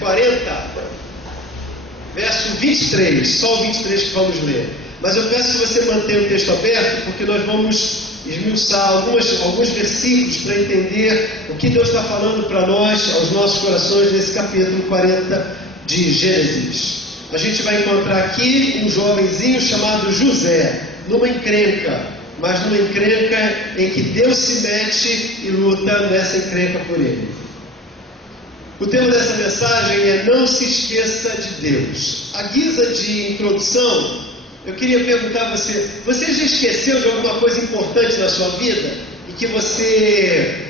40, verso 23, só o 23 que vamos ler. Mas eu peço que você mantenha o texto aberto, porque nós vamos esmiuçar alguns versículos para entender o que Deus está falando para nós, aos nossos corações, nesse capítulo 40 de Gênesis. A gente vai encontrar aqui um jovenzinho chamado José, numa encrenca, mas numa encrenca em que Deus se mete e luta nessa encrenca por ele. O tema dessa mensagem é: não se esqueça de Deus. A guisa de introdução, eu queria perguntar a você: você já esqueceu de alguma coisa importante na sua vida e que você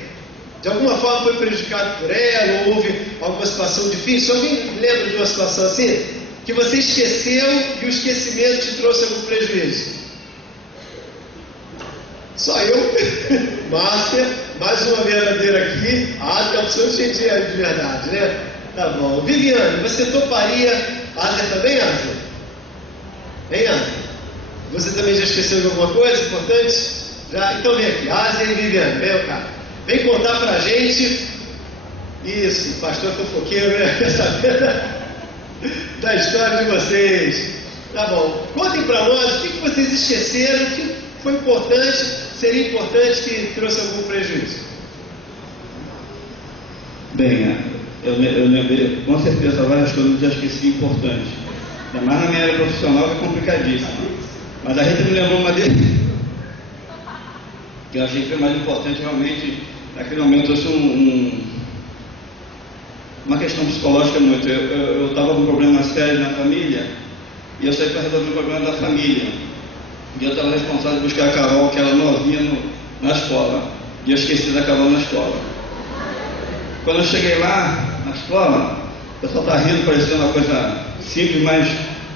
de alguma forma foi prejudicado por ela, ou houve alguma situação difícil? Alguém lembra de uma situação assim? Que você esqueceu e o esquecimento te trouxe algum prejuízo? Só eu, Márcia, mais uma verdadeira aqui. Ah, que opção cheia de verdade, né? Tá bom. Viviane, você toparia? Ásia também, Ásia? Hein, Ásia? Você também já esqueceu de alguma coisa importante? Já? Então vem aqui, Ásia e Viviane, vem cá. Vem contar pra gente. Isso, pastor fofoqueiro, né? Quer saber da história de vocês? Tá bom. Contem pra nós o que vocês esqueceram, o que foi importante, seria importante, que trouxe algum prejuízo. Bem, eu lembrei com certeza várias coisas que eu já esqueci importantes. Ainda mais na minha área profissional, que é complicadíssima. Mas a Rita me lembrou uma deles, que eu achei que foi mais importante. Realmente, naquele momento, trouxe uma questão psicológica muito. Eu estava com um problema sério na família, e eu saí para resolver o problema da família. E eu estava responsável por buscar a Carol, que era novinha na escola. E eu esqueci da Carol na escola. Quando eu cheguei lá, na escola, o pessoal estava rindo, parecia uma coisa simples, mas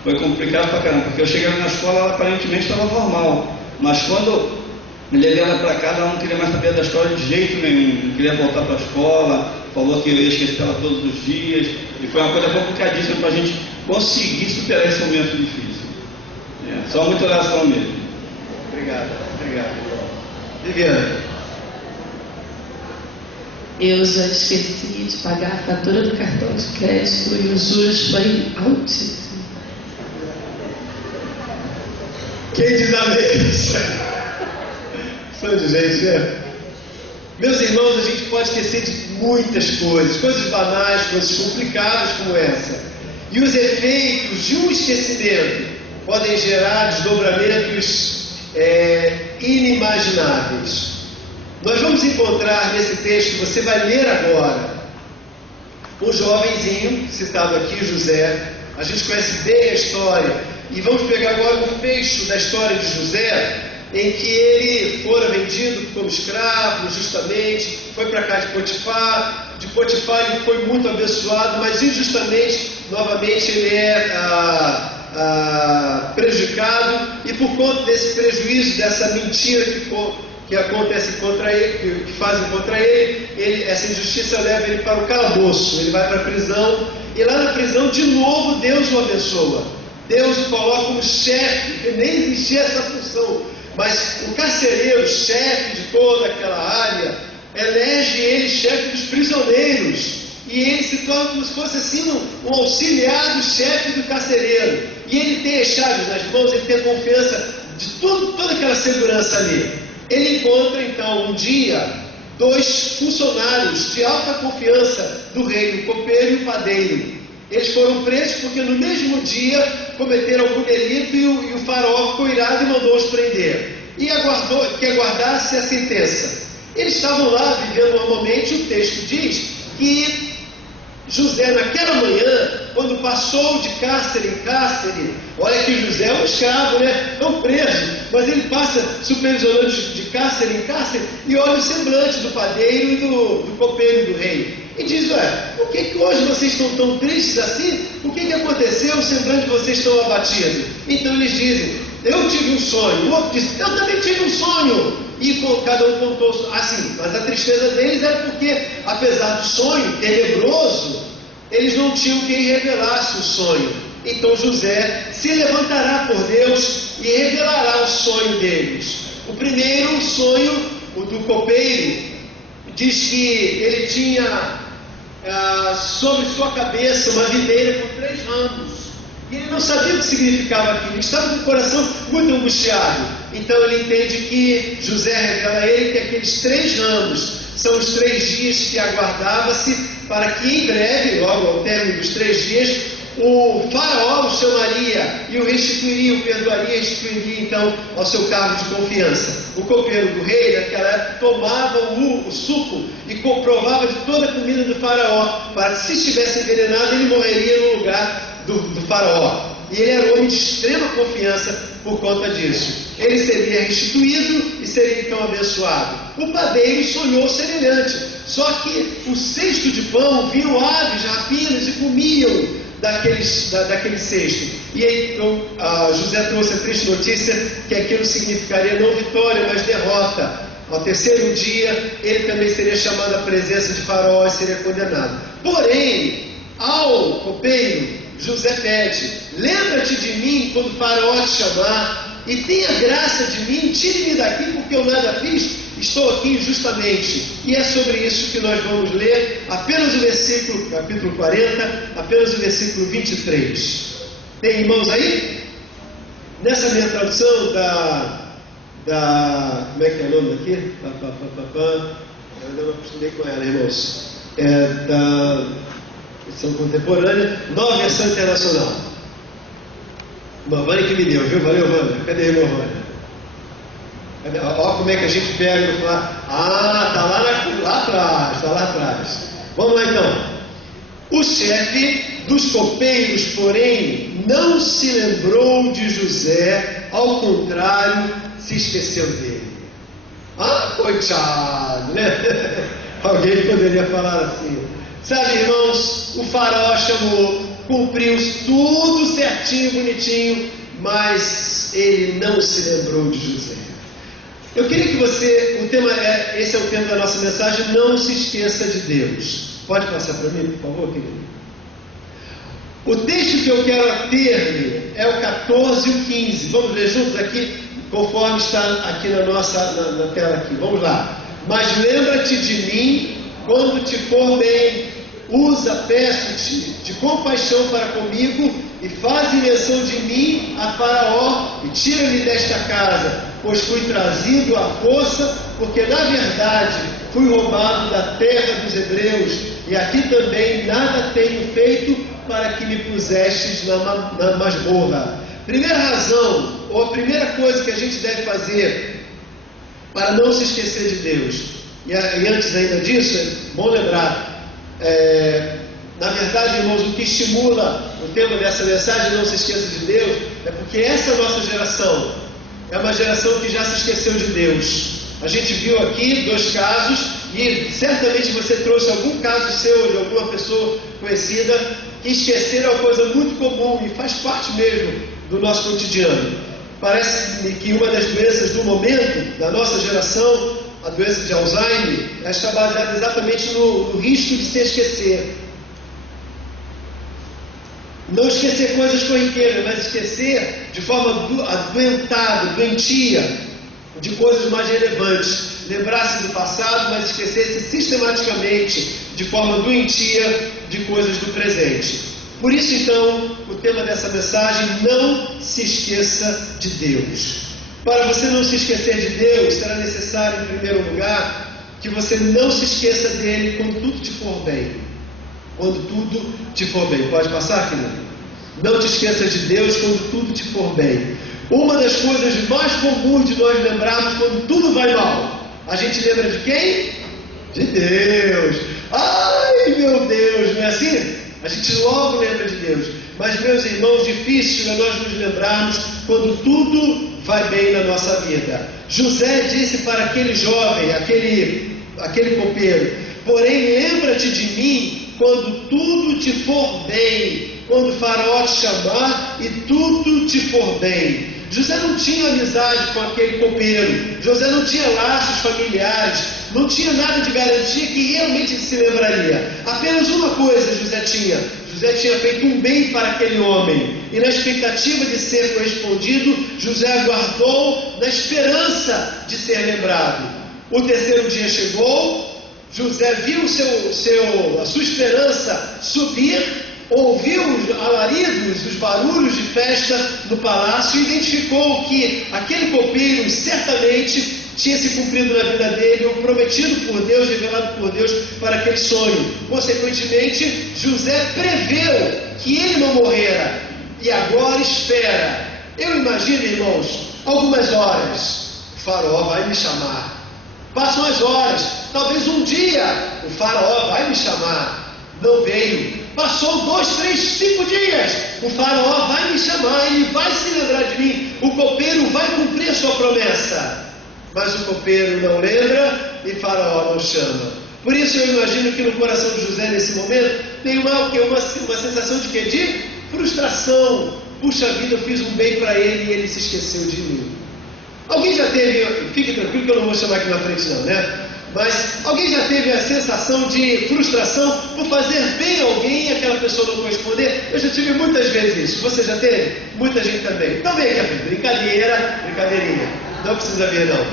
foi complicado pra caramba. Porque eu cheguei na escola, ela aparentemente estava normal. Mas quando eu levei ela para casa, ela não queria mais saber da escola de jeito nenhum. Não queria voltar para a escola, falou que eu ia esquecer ela todos os dias. E foi uma coisa complicadíssima para a gente conseguir superar esse momento difícil. Só muita oração mesmo. Obrigado. Viviane. Eu já esqueci de pagar a fatura do cartão de crédito e os juros foi altíssimo. Quem diz amém? Só de gente, né? Meus irmãos, a gente pode esquecer de muitas coisas banais, coisas complicadas como essa. E os efeitos de um esquecimento podem gerar desdobramentos inimagináveis. Nós vamos encontrar nesse texto que você vai ler agora um jovenzinho, citado aqui, José. A gente conhece bem a história, e vamos pegar agora um fecho da história de José, em que ele fora vendido como escravo, justamente, foi para a casa de Potifar. De Potifar ele foi muito abençoado, mas injustamente, novamente, ele é prejudicado, e por conta desse prejuízo, dessa mentira que acontece contra ele, que fazem contra ele, essa injustiça leva ele para o calabouço. Ele vai para a prisão, e lá na prisão de novo Deus o abençoa. Deus o coloca como chefe, porque nem existia essa função, mas o carcereiro, chefe de toda aquela área, elege ele chefe dos prisioneiros, e ele se torna como se fosse assim um auxiliar do chefe do carcereiro, e ele tem as chaves nas mãos, ele tem a confiança de toda aquela segurança ali. Ele encontra então um dia 2 funcionários de alta confiança do rei, o copeiro e o padeiro. Eles foram presos porque no mesmo dia cometeram algum delito, e o faraó ficou irado e mandou os prender, e aguardou que aguardasse a sentença. Eles estavam lá vivendo normalmente. O texto diz que José, naquela manhã, quando passou de cárcere em cárcere, olha que José é um escravo, né? Não preso, mas ele passa supervisionando de cárcere em cárcere, e olha o semblante do padeiro e do copeiro e do rei, e diz: por que hoje vocês estão tão tristes assim? O que aconteceu? O semblante de vocês estão abatido. Então eles dizem: eu tive um sonho. O outro disse: eu também tive um sonho. E cada um contou assim. Mas a tristeza deles era porque, apesar do sonho tenebroso, eles não tinham quem revelasse o sonho. Então José se levantará por Deus e revelará o sonho deles. O primeiro sonho, o do copeiro, diz que ele tinha sobre sua cabeça uma videira com 3 ramos. E ele não sabia o que significava aquilo, ele estava com o coração muito angustiado. Então ele entende que José revela a ele que aqueles 3 ramos são os 3 dias que aguardava-se para que em breve, logo ao término dos 3 dias, o faraó o chamaria e o restituiria, o perdoaria e restituiria então ao seu cargo de confiança. O copeiro do rei naquela época tomava o suco e comprovava de toda a comida do faraó, para que se estivesse envenenado ele morreria no lugar do faraó. E ele era um homem de extrema confiança por conta disso. Ele seria restituído e seria então abençoado. O padeiro sonhou semelhante, só que o cesto de pão vinham aves, rapinas e comiam daquele cesto. E aí então José trouxe a triste notícia que aquilo significaria não vitória, mas derrota. Ao 3º dia ele também seria chamado à presença de Faraó e seria condenado. Porém, ao copeiro, José pede: lembra-te de mim quando Faraó te chamar, e tenha graça de mim, tire-me daqui, porque eu nada fiz, estou aqui injustamente. E é sobre isso que nós vamos ler apenas o versículo, capítulo 40, apenas o versículo 23. Tem irmãos aí? Nessa minha tradução como é que é o nome daqui? Eu ainda não acostumei com ela, irmãos. Da edição contemporânea, Nova Versão Internacional. Uma Vânia que me deu, viu? Valeu, Vânia. Cadê a irmã Vânia? Olha como é que a gente pega e fala: está lá atrás. Vamos lá então. O chefe dos copeiros, porém, não se lembrou de José, ao contrário, se esqueceu dele. Coitado, né? Alguém poderia falar assim. Sabe, irmãos, o faraó chamou, cumpriu tudo certinho, bonitinho, mas ele não se lembrou de José. Eu queria que esse é o tema da nossa mensagem: não se esqueça de Deus. Pode passar para mim, por favor, querido? O texto que eu quero ter é o 14 e o 15. Vamos ler juntos aqui, conforme está aqui na tela aqui. Vamos lá. Mas lembra-te de mim quando te for bem. Peço-te de compaixão para comigo, e faz menção de mim a Faraó, e tira-me desta casa, pois fui trazido à força, porque na verdade fui roubado da terra dos hebreus, e aqui também nada tenho feito para que me pusestes na masmorra. Primeira razão, ou a primeira coisa que a gente deve fazer para não se esquecer de Deus, e antes ainda disso, é bom lembrar, na verdade, irmãos, o que estimula o tema dessa mensagem, não se esqueça de Deus, é porque essa nossa geração é uma geração que já se esqueceu de Deus. A gente viu aqui 2 casos, e certamente você trouxe algum caso seu, de alguma pessoa conhecida, que esquecer é uma coisa muito comum e faz parte mesmo do nosso cotidiano. Parece-me que uma das doenças do momento, da nossa geração, a doença de Alzheimer, está baseada exatamente no risco de se esquecer. Não esquecer coisas corriqueiras, mas esquecer de forma adoentada, doentia, de coisas mais relevantes. Lembrar-se do passado, mas esquecer-se sistematicamente, de forma doentia, de coisas do presente. Por isso, então, o tema dessa mensagem: não se esqueça de Deus. Para você não se esquecer de Deus, será necessário, em primeiro lugar, que você não se esqueça dele quando tudo te for bem. Quando tudo te for bem. Pode passar, querido? Não te esqueças de Deus quando tudo te for bem. Uma das coisas mais comuns de nós lembrarmos quando tudo vai mal, a gente lembra de quem? De Deus. Ai, meu Deus, não é assim? A gente logo lembra de Deus. Mas, meus irmãos, difícil é nós nos lembrarmos quando tudo vai bem na nossa vida. José disse para aquele jovem, aquele copeiro: porém, lembra-te de mim quando tudo te for bem, quando o Faraó te chamar e tudo te for bem. José não tinha amizade com aquele copeiro, José não tinha laços familiares, não tinha nada de garantia que realmente se lembraria. Apenas uma coisa José tinha: José tinha feito um bem para aquele homem, e na expectativa de ser correspondido, José aguardou na esperança de ser lembrado. O 3º dia chegou, José viu a sua esperança subir, ouviu os alaridos, os barulhos de festa no palácio e identificou que aquele copeiro certamente tinha se cumprido na vida dele o prometido por Deus, revelado por Deus para aquele sonho. Consequentemente, José preveu que ele não morrera e agora espera. Eu imagino, irmãos, algumas horas, o faraó vai me chamar. Passam as horas, talvez um dia o faraó vai me chamar. Não veio. Passou 2, 3, 5 dias. O faraó vai me chamar, ele vai se lembrar de mim. O copeiro vai cumprir a sua promessa. Mas o copeiro não lembra e faraó não chama. Por isso eu imagino que no coração de José nesse momento tem uma sensação de quê? De frustração. Puxa vida, eu fiz um bem para ele e ele se esqueceu de mim. Alguém já teve, fique tranquilo que eu não vou chamar aqui na frente não, né? Mas alguém já teve a sensação de frustração por fazer bem a alguém e aquela pessoa não corresponder? Eu já tive muitas vezes isso. Você já teve? Muita gente também. Então vem aqui, brincadeirinha. Não precisa ver não.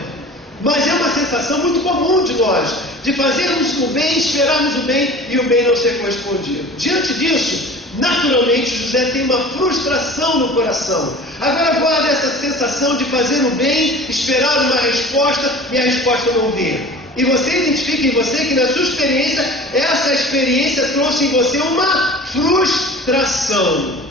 Mas é uma sensação muito comum de nós, de fazermos o bem, esperarmos o bem e o bem não ser correspondido. Diante disso, naturalmente José tem uma frustração no coração. Agora guarda essa sensação de fazer o bem, esperar uma resposta e a resposta não vir. E você identifica em você que na sua experiência, essa experiência trouxe em você uma frustração.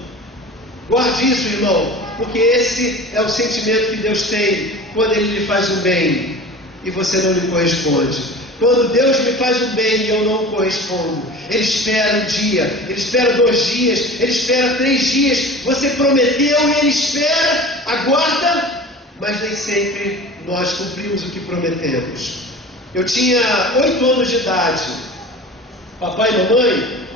Guarde isso, irmão, porque esse é o sentimento que Deus tem quando Ele lhe faz um bem e você não lhe corresponde. Quando Deus me faz um bem e eu não correspondo, Ele espera um dia, Ele espera 2 dias, Ele espera 3 dias. Você prometeu e Ele espera, aguarda, mas nem sempre nós cumprimos o que prometemos. Eu tinha 8 anos de idade. Papai e mamãe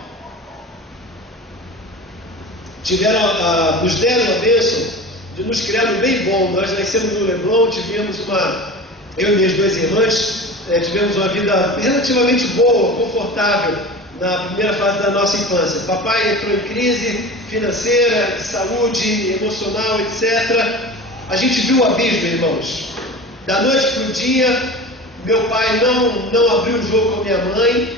nos deram a bênção de nos criar no bem bom. Nós nascemos no Leblon, eu e minhas 2 irmãs, tivemos uma vida relativamente boa, confortável na primeira fase da nossa infância. Papai entrou em crise financeira, de saúde, emocional, etc. A gente viu o abismo, irmãos. Da noite para o dia, meu pai não abriu o jogo com a minha mãe,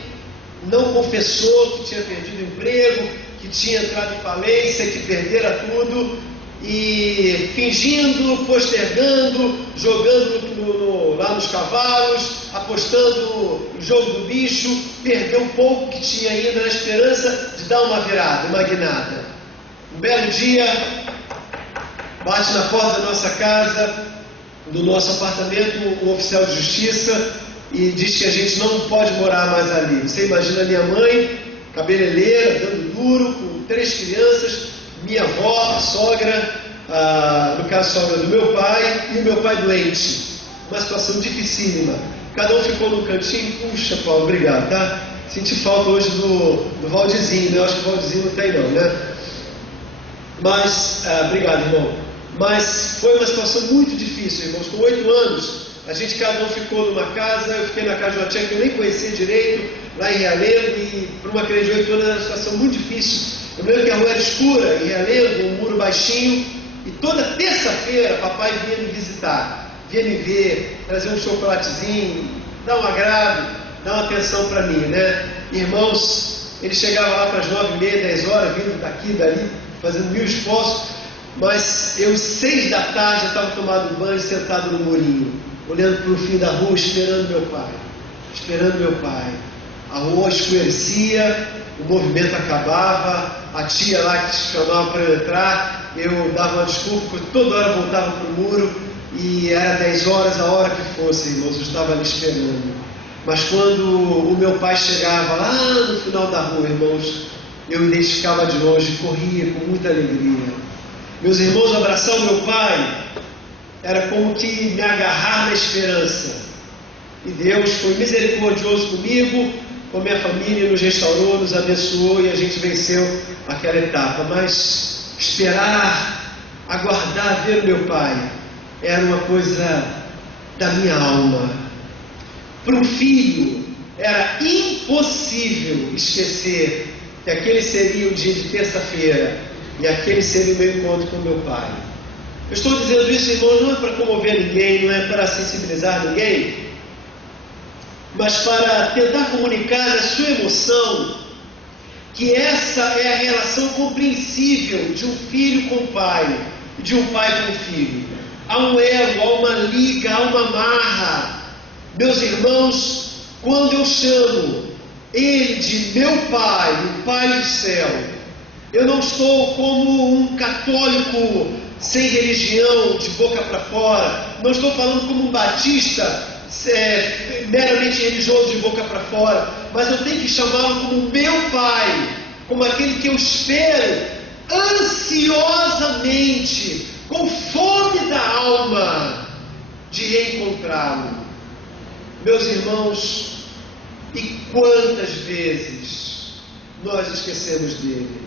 não confessou que tinha perdido o emprego, que tinha entrado em falência, que perdera tudo, e fingindo, postergando, jogando lá nos cavalos, apostando no jogo do bicho, perdeu um pouco que tinha ainda na esperança de dar uma virada, uma guinada. Um belo dia, bate na porta da nossa casa, do nosso apartamento, um oficial de justiça, e diz que a gente não pode morar mais ali. Você imagina a minha mãe, cabeleireira, dando duro, com 3 crianças, minha avó, a sogra, no caso a sogra do meu pai, e o meu pai doente. Uma situação dificílima. Cada um ficou no cantinho. Puxa, Paulo, obrigado, tá? Senti falta hoje do Valdizinho, né? Eu acho que o Valdizinho não tem não, né? Mas, obrigado, irmão. Mas foi uma situação muito difícil, irmãos. Com 8 anos, cada um ficou numa casa. Eu fiquei na casa de uma tia que eu nem conhecia direito, lá em Realengo, e para uma criança de 8 anos era uma situação muito difícil. Eu lembro que a rua era escura, em Realengo, um muro baixinho, e toda terça-feira papai vinha me visitar, vinha me ver, trazer um chocolatezinho, dar um agrado, dar uma atenção para mim, né? Irmãos, ele chegava lá para as 9h30, 10 horas, vindo daqui e dali, fazendo 1000 esforços, mas eu 6 da tarde já estava tomando banho, sentado no murinho, olhando para o fim da rua, esperando meu pai. A rua escurecia, o movimento acabava, a tia lá que chamava para eu entrar, eu dava uma desculpa, porque toda hora voltava para o muro, e era 10 horas, a hora que fosse, irmãos, eu estava ali esperando. Mas quando o meu pai chegava lá no final da rua, irmãos, eu identificava de longe, corria com muita alegria. Meus irmãos, abraçar o meu pai era como que me agarrar na esperança. E Deus foi misericordioso comigo, com a minha família, nos restaurou, nos abençoou e a gente venceu aquela etapa. Mas esperar, aguardar ver o meu pai era uma coisa da minha alma. Para um filho era impossível esquecer que aquele seria o dia de terça-feira e aquele seria o meu encontro com meu pai. Eu estou dizendo isso, irmão, não é para comover ninguém, não é para sensibilizar ninguém, mas para tentar comunicar a sua emoção, que essa é a relação compreensível de um filho com o pai, de um pai com o filho. Há um elo, há uma liga, há uma amarra. Meus irmãos, quando eu chamo Ele de meu Pai, o Pai do céu, eu não estou como um católico sem religião, de boca para fora, não estou falando como um batista meramente religioso de boca para fora, mas eu tenho que chamá-lo como meu Pai, como aquele que eu espero ansiosamente, com fome da alma, de reencontrá-lo. Meus irmãos, e quantas vezes nós esquecemos dele?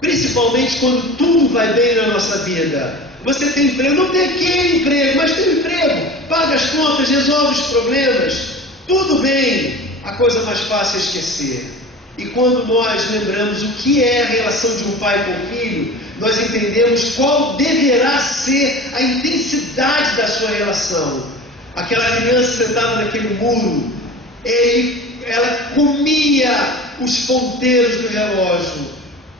Principalmente quando tudo vai bem na nossa vida. Você tem emprego, não tem aquele emprego, mas tem um emprego, paga as contas, resolve os problemas, tudo bem. A coisa mais fácil é esquecer. E quando nós lembramos o que é a relação de um pai com o filho, nós entendemos qual deverá ser a intensidade da sua relação. Aquela criança sentada naquele muro, ela comia os ponteiros do relógio,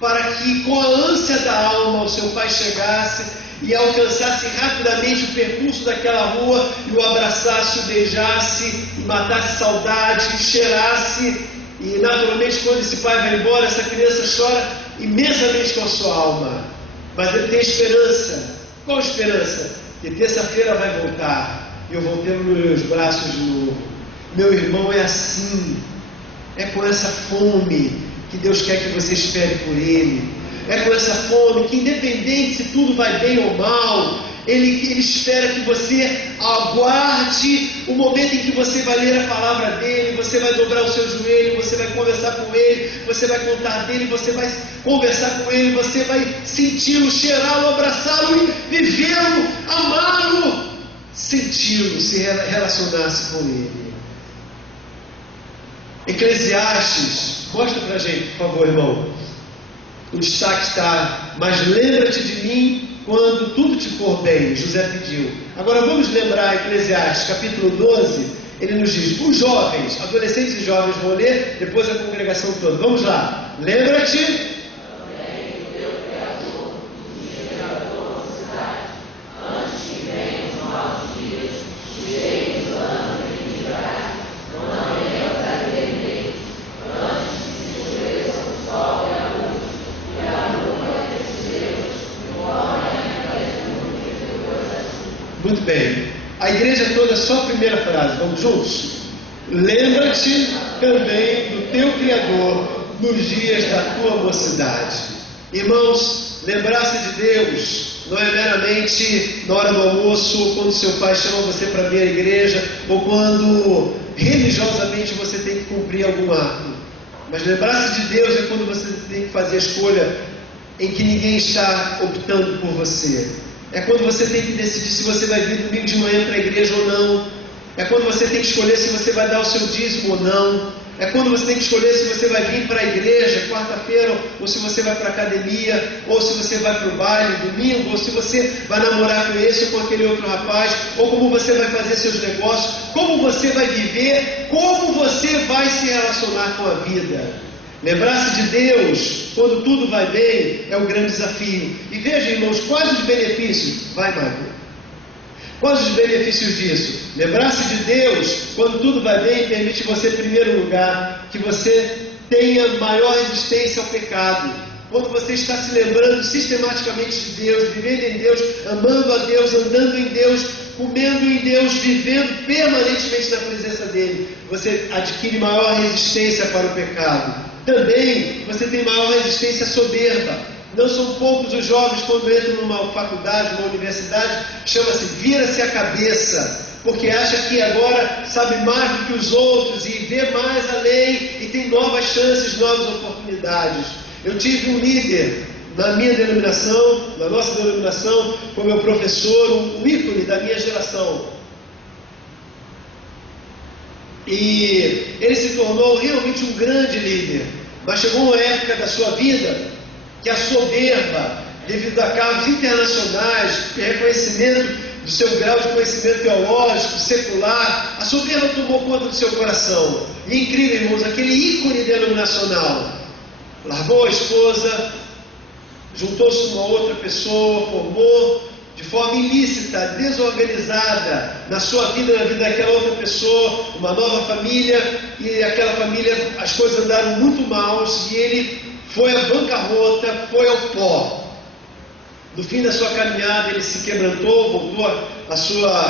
para que com a ânsia da alma o seu pai chegasse e alcançasse rapidamente o percurso daquela rua e o abraçasse, o beijasse e matasse saudade, e cheirasse. E naturalmente quando esse pai vai embora, essa criança chora imensamente com a sua alma, mas ele tem esperança. Qual esperança? Que terça-feira vai voltar e eu vou tê-lo nos meus braços de novo. Meu irmão, é assim, é com essa fome que Deus quer que você espere por Ele. É com essa fome que, independente se tudo vai bem ou mal, Ele espera que você aguarde o momento em que você vai ler a palavra dEle, você vai dobrar o seu joelho, você vai conversar com Ele, você vai contar dEle, você vai conversar com Ele, você vai senti-lo, cheirá-lo, abraçá-lo e vivê-lo, amá-lo, senti-lo, se relacionar-se com Ele. Eclesiastes, mostra pra gente, por favor, irmão. O destaque está: mas lembra-te de mim quando tudo te for bem. José pediu. Agora vamos lembrar Eclesiastes, capítulo 12. Ele nos diz: os jovens, adolescentes e jovens vão ler, depois a congregação toda. Vamos lá. Lembra-te. Muito bem. A igreja toda, só a primeira frase. Vamos juntos? Lembra-te também do teu Criador nos dias da tua mocidade. Irmãos, lembrar-se de Deus não é meramente na hora do almoço, quando seu pai chama você para vir à igreja, ou quando religiosamente você tem que cumprir algum ato. Mas lembrar-se de Deus é quando você tem que fazer a escolha em que ninguém está optando por você. É quando você tem que decidir se você vai vir domingo de manhã para a igreja ou não. É quando você tem que escolher se você vai dar o seu dízimo ou não. É quando você tem que escolher se você vai vir para a igreja quarta-feira, ou se você vai para a academia, ou se você vai para o baile domingo, ou se você vai namorar com esse ou com aquele outro rapaz, ou como você vai fazer seus negócios, como você vai viver, como você vai se relacionar com a vida. Lembrar-se de Deus quando tudo vai bem é o grande desafio. E veja, irmãos, quais os benefícios? Vai, Marco. Quais os benefícios disso? Lembrar-se de Deus quando tudo vai bem permite você, em primeiro lugar, que você tenha maior resistência ao pecado. Quando você está se lembrando sistematicamente de Deus, vivendo em Deus, amando a Deus, andando em Deus, comendo em Deus, vivendo permanentemente na presença dEle, você adquire maior resistência para o pecado. Também você tem maior resistência à soberba. Não são poucos os jovens quando entram numa faculdade, numa universidade, chama-se vira-se a cabeça, porque acha que agora sabe mais do que os outros e vê mais além e tem novas chances, novas oportunidades. Eu tive um líder na minha denominação, na nossa denominação, como meu professor, um ícone da minha geração. E ele se tornou realmente um grande líder, mas chegou uma época da sua vida que a soberba, devido a cargos internacionais, reconhecimento do seu grau de conhecimento teológico, secular. A soberba tomou conta do seu coração. E é incrível, irmãos, aquele ícone denominacional largou a esposa, juntou-se com uma outra pessoa, formou de forma ilícita, desorganizada na sua vida, na vida daquela outra pessoa, uma nova família, e aquela família, as coisas andaram muito mal, e ele foi à bancarrota, foi ao pó. No fim da sua caminhada, ele se quebrantou, voltou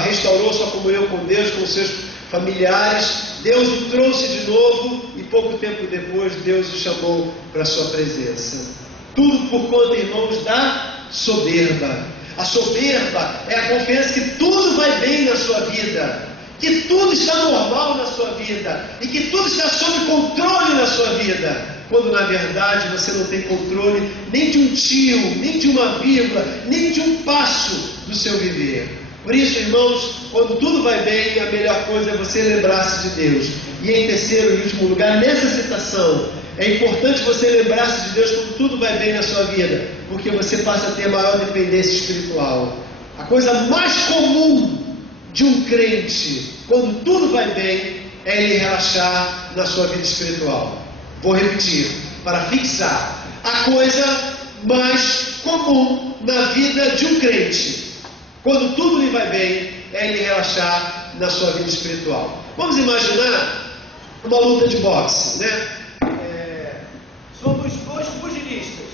restaurou sua comunhão com Deus, com seus familiares. Deus o trouxe de novo, e pouco tempo depois, Deus o chamou para a sua presença. Tudo por conta, irmãos, da soberba. A soberba é a confiança que tudo vai bem na sua vida, que tudo está normal na sua vida, e que tudo está sob controle na sua vida, quando na verdade você não tem controle nem de um tio, nem de uma vírgula, nem de um passo do seu viver. Por isso, irmãos, quando tudo vai bem, a melhor coisa é você lembrar-se de Deus. E em terceiro e último lugar, nessa citação, é importante você lembrar-se de Deus quando tudo vai bem na sua vida, porque você passa a ter maior dependência espiritual. A coisa mais comum de um crente, quando tudo vai bem, é ele relaxar na sua vida espiritual. Vou repetir, para fixar. A coisa mais comum na vida de um crente, quando tudo lhe vai bem, é ele relaxar na sua vida espiritual. Vamos imaginar uma luta de boxe, né? Somos dois pugilistas,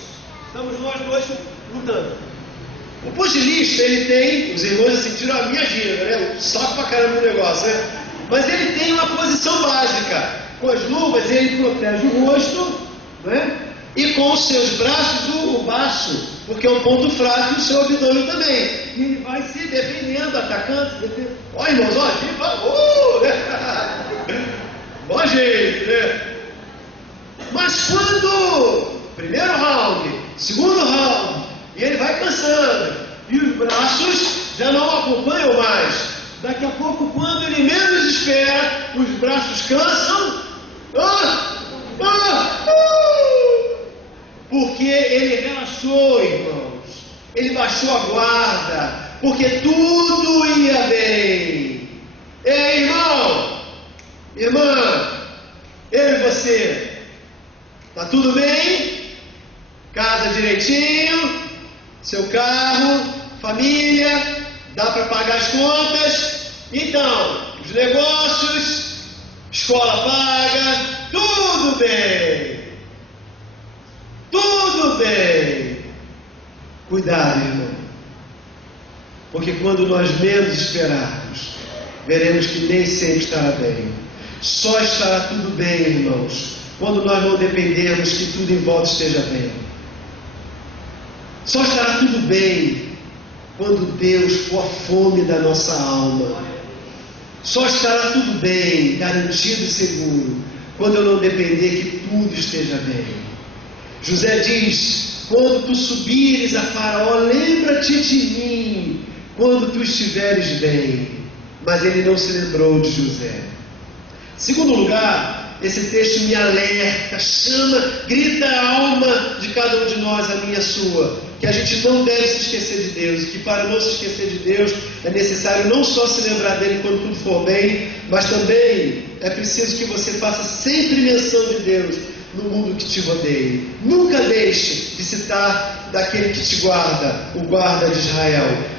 estamos nós dois lutando. O pugilista, ele tem, os irmãos já sentiram a minha gira, né? O saco pra caramba do negócio, né? Mas ele tem uma posição básica. Com as luvas, ele protege o rosto, né? E com os seus braços, o baço, porque é um ponto fraco, e o seu abdômen também. E ele vai se defendendo, atacando, defendendo. Ó, irmãos, ó, ó, gente, né? Mas quando primeiro round, segundo round, e ele vai cansando, e os braços já não acompanham mais. Daqui a pouco, quando ele menos espera, os braços cansam. Porque ele relaxou, irmãos. Ele baixou a guarda, porque tudo ia bem. Ei, irmão, irmã, eu e você, tá tudo bem? Casa direitinho, seu carro, família, dá para pagar as contas. Então, os negócios, escola paga, tudo bem. Tudo bem. Cuidado, irmão, porque quando nós menos esperarmos, veremos que nem sempre estará bem. Só estará tudo bem, irmãos, quando nós não dependermos que tudo em volta esteja bem. Só estará tudo bem quando Deus for a fome da nossa alma. Só estará tudo bem, garantido e seguro, quando eu não depender que tudo esteja bem. José diz: quando tu subires a Faraó, lembra-te de mim, quando tu estiveres bem. Mas ele não se lembrou de José. Segundo lugar, esse texto me alerta, chama, grita a alma de cada um de nós, a minha e a sua, que a gente não deve se esquecer de Deus, e que para não se esquecer de Deus é necessário não só se lembrar dele quando tudo for bem, mas também é preciso que você faça sempre menção de Deus no mundo que te rodeia. Nunca deixe de citar daquele que te guarda, o guarda de Israel.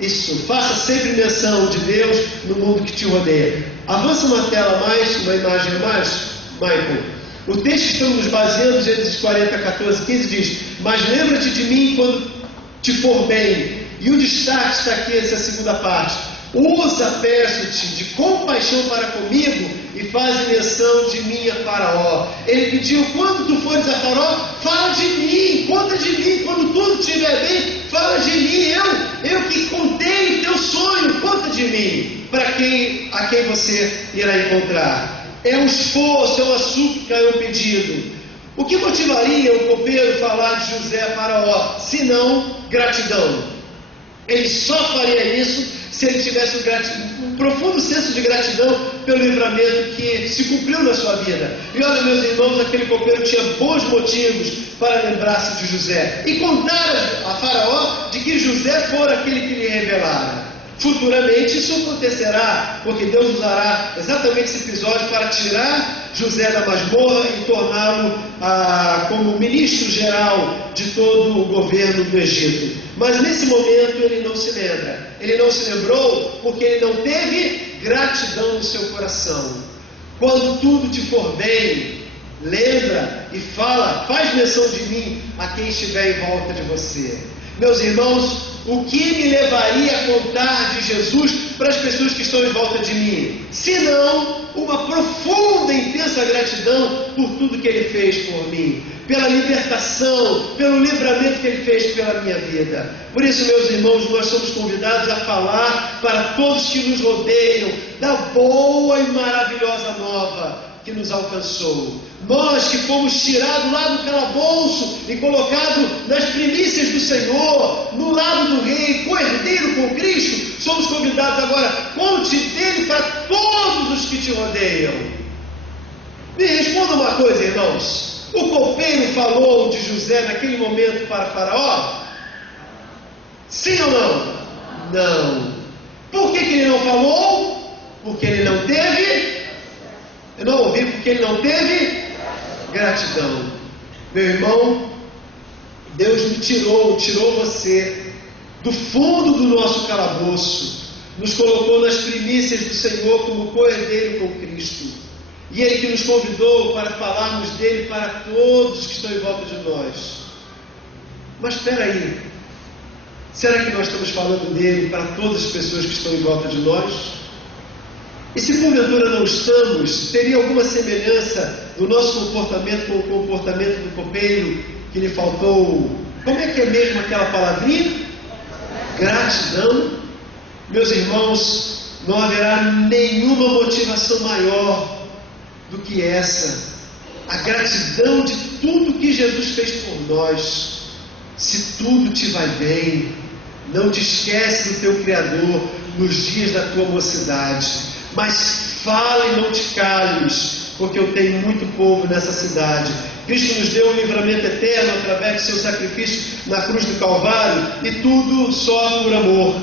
Isso, faça sempre menção de Deus no mundo que te rodeia. Avança uma tela mais, uma imagem mais, Michael. O texto que estamos nos baseando, Gênesis 40, 14, 15 diz: mas lembra-te de mim quando te for bem. E o destaque está aqui, essa segunda parte. Usa, peço-te, de compaixão para comigo e faz menção de mim a Faraó. Ele pediu: quando tu fores a Faraó, fala de mim, conta de mim. Quando tudo estiver bem, fala de mim. Eu que contei teu sonho, conta de mim. Para quem você irá encontrar? É um esforço, é uma súplica, é um pedido. O que motivaria o copeiro falar de José a Faraó, se não gratidão? Ele só faria isso se ele tivesse um profundo senso de gratidão pelo livramento que se cumpriu na sua vida. E olha, meus irmãos, aquele copeiro tinha bons motivos para lembrar-se de José e contar a Faraó de que José fora aquele que lhe revelara. Futuramente isso acontecerá, porque Deus usará exatamente esse episódio para tirar José da masmorra e torná-lo como ministro geral de todo o governo do Egito. Mas nesse momento ele não se lembra. Ele não se lembrou porque ele não teve gratidão no seu coração. Quando tudo te for bem, lembra e fala, faz menção de mim a quem estiver em volta de você. Meus irmãos, o que me levaria a contar de Jesus para as pessoas que estão em volta de mim? Senão uma profunda e intensa gratidão por tudo que Ele fez por mim, pela libertação, pelo livramento que Ele fez pela minha vida. Por isso, meus irmãos, nós somos convidados a falar para todos que nos rodeiam da boa e maravilhosa nova que nos alcançou. Nós que fomos tirados lá do calabouço e colocados nas primícias do Senhor, no lado do Rei, co-herdeiro com Cristo, somos convidados agora, conte dele para todos os que te rodeiam. Me responda uma coisa, irmãos. O copeiro falou de José naquele momento para Faraó? Sim ou não? Não. Por que ele não falou? Porque ele não teve... Eu não ouvi porque ele não teve gratidão. Meu irmão, Deus me tirou você do fundo do nosso calabouço, nos colocou nas primícias do Senhor como co-herdeiro com Cristo. E Ele que nos convidou para falarmos dele para todos que estão em volta de nós. Mas espera aí, será que nós estamos falando dele para todas as pessoas que estão em volta de nós? E se porventura não estamos, teria alguma semelhança do nosso comportamento com o comportamento do copeiro que lhe faltou? Como é que é mesmo aquela palavrinha? Gratidão. Meus irmãos, não haverá nenhuma motivação maior do que essa. A gratidão de tudo que Jesus fez por nós. Se tudo te vai bem, não te esquece do teu Criador nos dias da tua mocidade. Mas fala e não te cales, porque eu tenho muito povo nessa cidade. Cristo nos deu um livramento eterno através de seu sacrifício na cruz do Calvário, e tudo só por amor,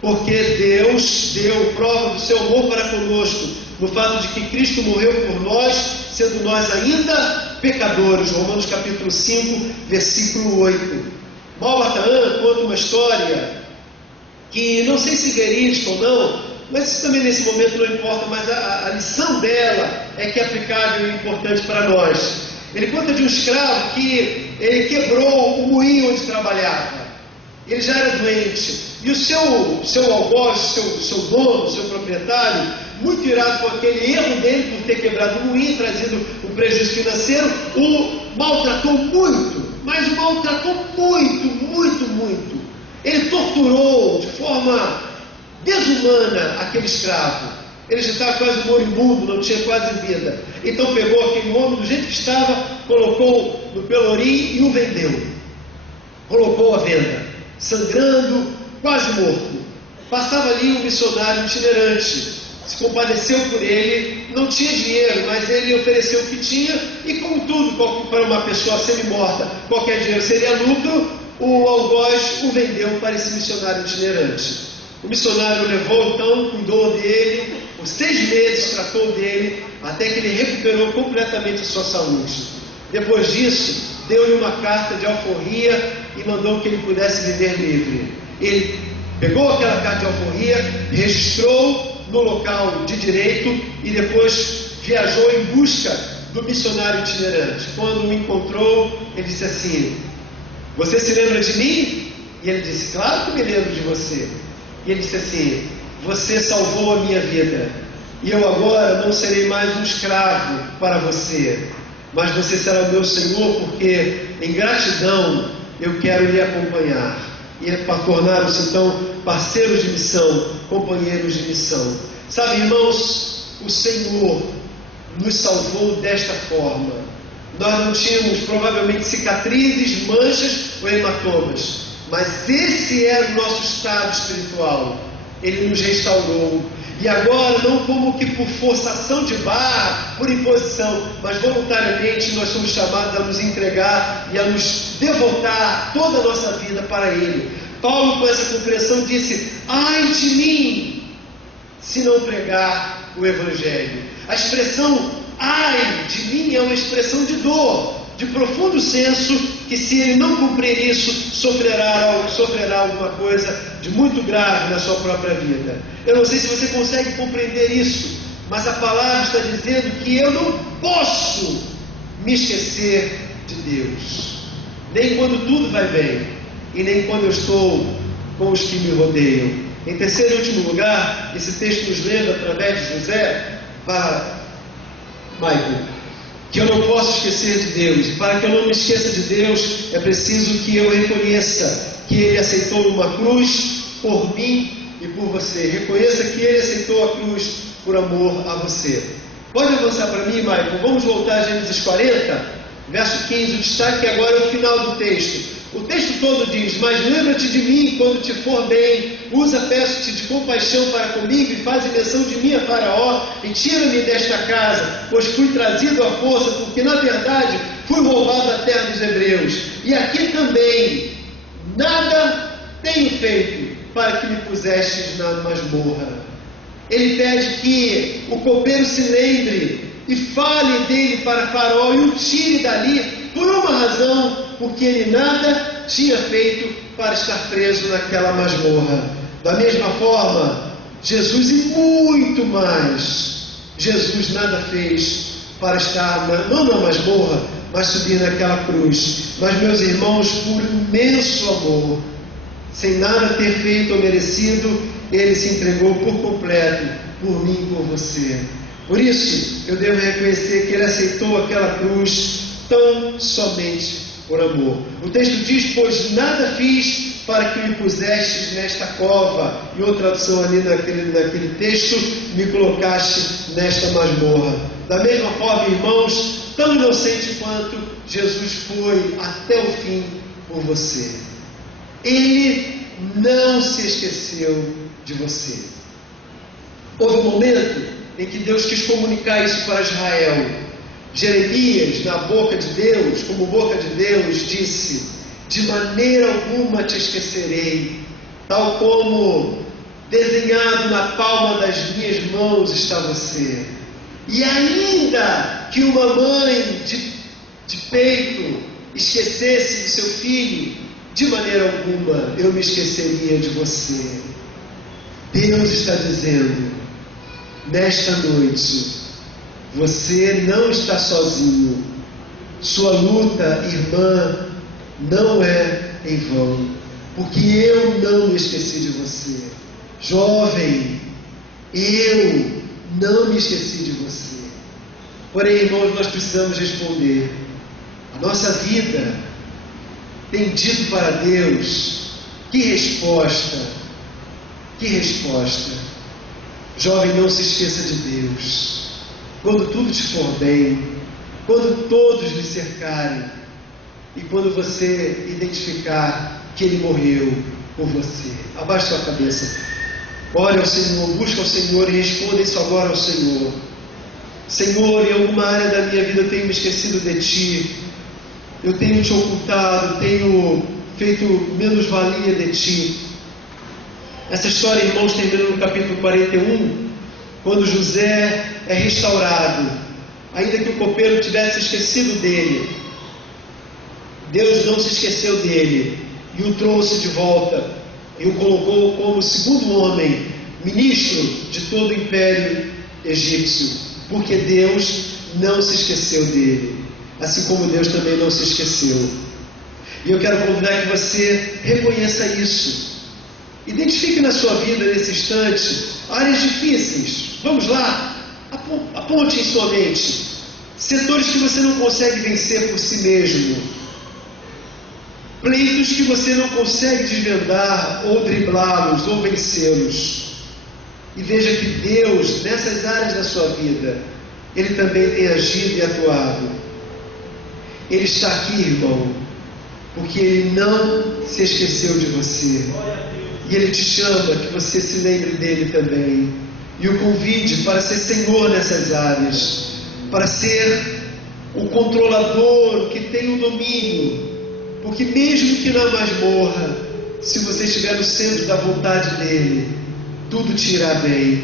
porque Deus deu prova do seu amor para conosco, no fato de que Cristo morreu por nós, sendo nós ainda pecadores. Romanos capítulo 5, versículo 8. Malbataã conta uma história que não sei se verídica ou não, mas isso também nesse momento não importa, mas a lição dela é que é aplicável e importante para nós. Ele conta de um escravo que ele quebrou o moinho onde trabalhava. Ele já era doente. E o seu algoz, seu dono, seu proprietário, muito irado com aquele erro dele por ter quebrado o moinho, trazido um prejuízo financeiro, o maltratou muito, mas o maltratou muito. Ele torturou de forma desumana aquele escravo. Ele já estava quase moribundo, não tinha quase vida. Então pegou aquele homem do jeito que estava, colocou no pelourinho e o vendeu. Colocou à venda, sangrando, quase morto. Passava ali um missionário itinerante, se compadeceu por ele, não tinha dinheiro, mas ele ofereceu o que tinha, e como tudo para uma pessoa semi-morta, qualquer dinheiro seria lucro, o algoz o vendeu para esse missionário itinerante. O missionário levou então, cuidou dele, por 6 meses tratou dele, até que ele recuperou completamente a sua saúde. Depois disso, deu-lhe uma carta de alforria e mandou que ele pudesse viver livre. Ele pegou aquela carta de alforria, registrou no local de direito e depois viajou em busca do missionário itinerante. Quando o encontrou, ele disse assim: "Você se lembra de mim?" E ele disse: "Claro que me lembro de você." E ele disse assim: "Você salvou a minha vida, e eu agora não serei mais um escravo para você, mas você será o meu Senhor, porque em gratidão eu quero lhe acompanhar." E para tornar-se então parceiros de missão, companheiros de missão. Sabe, irmãos, o Senhor nos salvou desta forma. Nós não tínhamos provavelmente cicatrizes, manchas ou hematomas, mas esse era o nosso estado espiritual. Ele nos restaurou. E agora, não como que por forçação de barra, por imposição, mas voluntariamente nós somos chamados a nos entregar e a nos devotar toda a nossa vida para Ele. Paulo, com essa compreensão, disse: ai de mim, se não pregar o Evangelho. A expressão ai de mim é uma expressão de dor, de profundo senso, que se ele não cumprir isso, sofrerá alguma coisa de muito grave na sua própria vida. Eu não sei se você consegue compreender isso, mas a palavra está dizendo que eu não posso me esquecer de Deus, nem quando tudo vai bem, e nem quando eu estou com os que me rodeiam. Em terceiro e último lugar, esse texto nos lembra, através de José, para Michael, que eu não posso esquecer de Deus. E para que eu não me esqueça de Deus, é preciso que eu reconheça que Ele aceitou uma cruz por mim e por você. Reconheça que Ele aceitou a cruz por amor a você. Pode avançar para mim, Michael? Vamos voltar a Gênesis 40, verso 15. O destaque agora é o final do texto. O texto todo diz: mas lembra-te de mim quando te for bem, usa, peço-te, de compaixão para comigo, e faz menção de mim a Faraó, e tira-me desta casa, pois fui trazido à força, porque na verdade fui roubado da terra dos hebreus, e aqui também nada tenho feito para que me pusestes na masmorra. Ele pede que o copeiro se lembre e fale dele para Faraó e o tire dali, por uma razão: porque ele nada tinha feito para estar preso naquela masmorra. Da mesma forma, Jesus, e muito mais, Jesus nada fez para estar não na masmorra, mas subir naquela cruz. Mas, meus irmãos, por imenso amor, sem nada ter feito ou merecido, Ele se entregou por completo, por mim e por você. Por isso, eu devo reconhecer que Ele aceitou aquela cruz tão somente por amor. O texto diz: pois nada fiz para que me pusestes nesta cova. E outra tradução ali naquele texto: me colocaste nesta masmorra. Da mesma forma, irmãos, tão inocente quanto, Jesus foi até o fim por você. Ele não se esqueceu de você. Houve um momento em que Deus quis comunicar isso para Israel. Jeremias, na boca de Deus, como boca de Deus, disse: de maneira alguma te esquecerei, tal como desenhado na palma das minhas mãos está você. E ainda que uma mãe de peito esquecesse do seu filho, de maneira alguma eu me esqueceria de você. Deus está dizendo: nesta noite, você não está sozinho. Sua luta, irmã, não é em vão, porque eu não me esqueci de você. Jovem, eu não me esqueci de você. Porém, irmãos, nós precisamos responder. A nossa vida tem dito para Deus: que resposta, que resposta. Jovem, não se esqueça de Deus. Quando tudo te for bem, quando todos lhe cercarem, e quando você identificar que Ele morreu por você. Abaixe sua cabeça, ore ao Senhor, busque ao Senhor e responda isso agora ao Senhor. Senhor, em alguma área da minha vida eu tenho me esquecido de Ti, eu tenho Te ocultado, tenho feito menos-valia de Ti. Essa história, irmãos, termina no capítulo 41, quando José é restaurado. Ainda que o copeiro tivesse esquecido dele, Deus não se esqueceu dele e o trouxe de volta e o colocou como segundo homem, ministro de todo o império egípcio, porque Deus não se esqueceu dele, assim como Deus também não se esqueceu. E eu quero convidar que você reconheça isso. Identifique na sua vida, nesse instante, áreas difíceis. Vamos lá, aponte em sua mente setores que você não consegue vencer por si mesmo, pleitos que você não consegue desvendar ou driblá-los ou vencê-los. E veja que Deus, nessas áreas da sua vida, Ele também tem agido e atuado. Ele está aqui, irmão, porque Ele não se esqueceu de você. E Ele te chama que você se lembre dEle também. E o convide para ser Senhor nessas áreas, para ser o controlador, que tem o domínio. Porque mesmo que na masmorra, Se você estiver no centro da vontade dele, tudo te irá bem.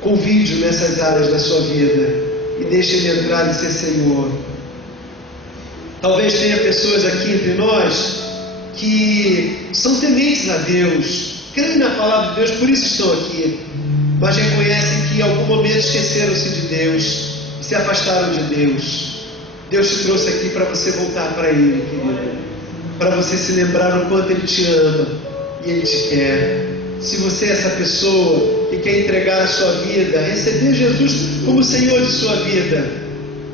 Convide-o nessas áreas da sua vida e deixe ele entrar e ser Senhor. Talvez tenha pessoas aqui entre nós que são tementes a Deus, creem na palavra de Deus, por isso estão aqui, mas reconhecem que em algum momento esqueceram-se de Deus e se afastaram de Deus. Deus te trouxe aqui para você voltar para Ele, querido, para você se lembrar o quanto Ele te ama e Ele te quer. Se você é essa pessoa que quer entregar a sua vida, receber Jesus como Senhor de sua vida,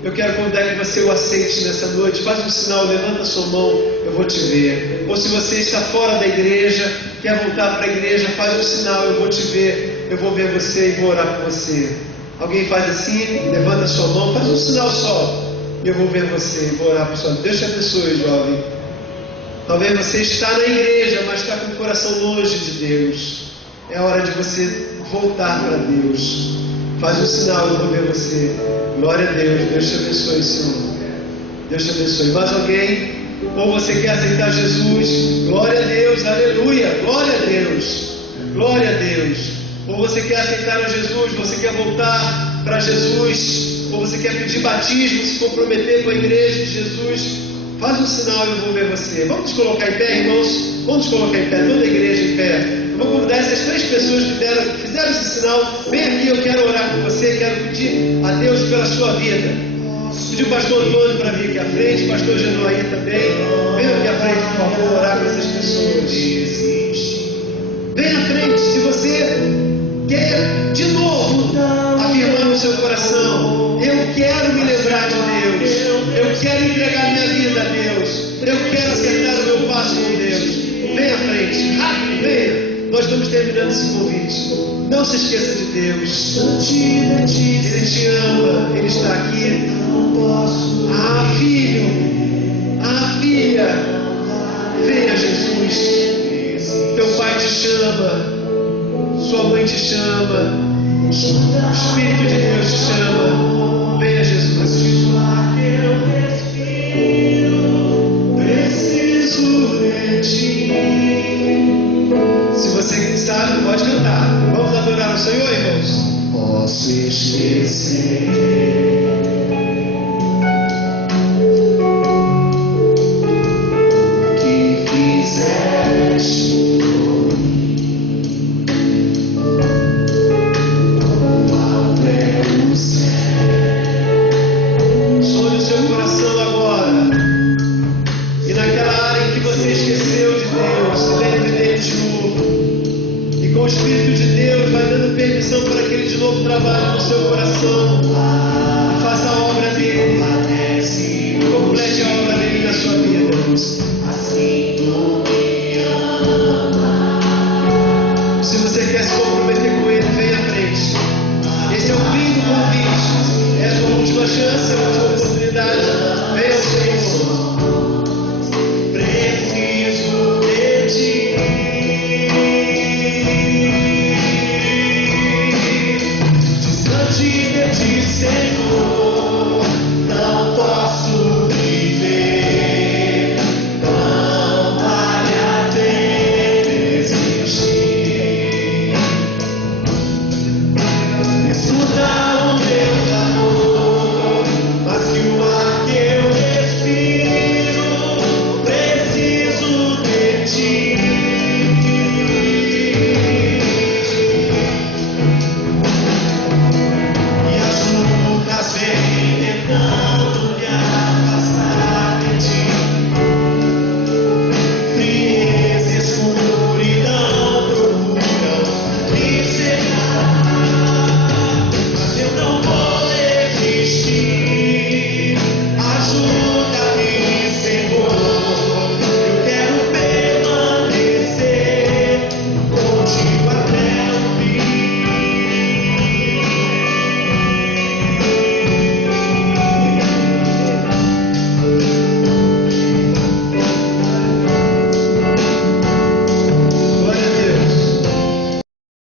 eu quero convidar que você o aceite nessa noite. Faz um sinal, levanta a sua mão, eu vou te ver. Ou se você está fora da igreja, quer voltar para a igreja, faz um sinal, eu vou te ver. Eu vou ver você e vou orar por você. Alguém faz assim, levanta a sua mão, faz um sinal só, e eu vou ver você e vou orar por sua vida. Deus te abençoe, jovem. Talvez você está na igreja, mas está com o coração longe de Deus. É hora de você voltar para Deus. Faz um sinal, eu vou ver você. Glória a Deus. Deus te abençoe, Senhor. Deus te abençoe. Mais alguém? Ou você quer aceitar Jesus? Glória a Deus, aleluia. Glória a Deus. Glória a Deus. Ou você quer aceitar a Jesus? Você quer voltar para Jesus? Ou você quer pedir batismo, se comprometer com a igreja de Jesus? Faz um sinal e eu vou ver você. Vamos nos colocar em pé, irmãos? Vamos nos colocar em pé, toda a igreja em pé. Eu vou convidar essas 3 pessoas que fizeram esse sinal. Vem aqui, eu quero orar com você, quero pedir a Deus pela sua vida. Pedir o pastor Antônio para vir aqui à frente, o pastor Genoaí também. Venha aqui à frente, por favor, orar com essas pessoas. Venha à frente, se você quer de novo afirmar no seu coração: eu quero me lembrar de Deus, eu quero entregar minha vida a Deus, eu quero acertar o meu passo com Deus. Venha à frente, rápido, venha. Nós estamos terminando esse convite. Não se esqueça de Deus. Ele te ama, Ele está aqui. Ah, filho, ah, filha, venha, Jesus. Teu pai te chama, sua mãe te chama, o Espírito de Deus te chama. Venha, Jesus. Preciso de ti. Se você sabe, pode cantar. Vamos adorar o Senhor, irmãos? Posso esquecer o que fizeste por mim. Qual é o céu? Sonhe o seu coração agora. E naquela área em que você esqueceu de Deus, se lembre dele de novo. E com o Espírito de Deus vai dando permissão para que ele de novo trabalhe no seu coração. E faça a obra dele. E complete a obra dele na sua vida.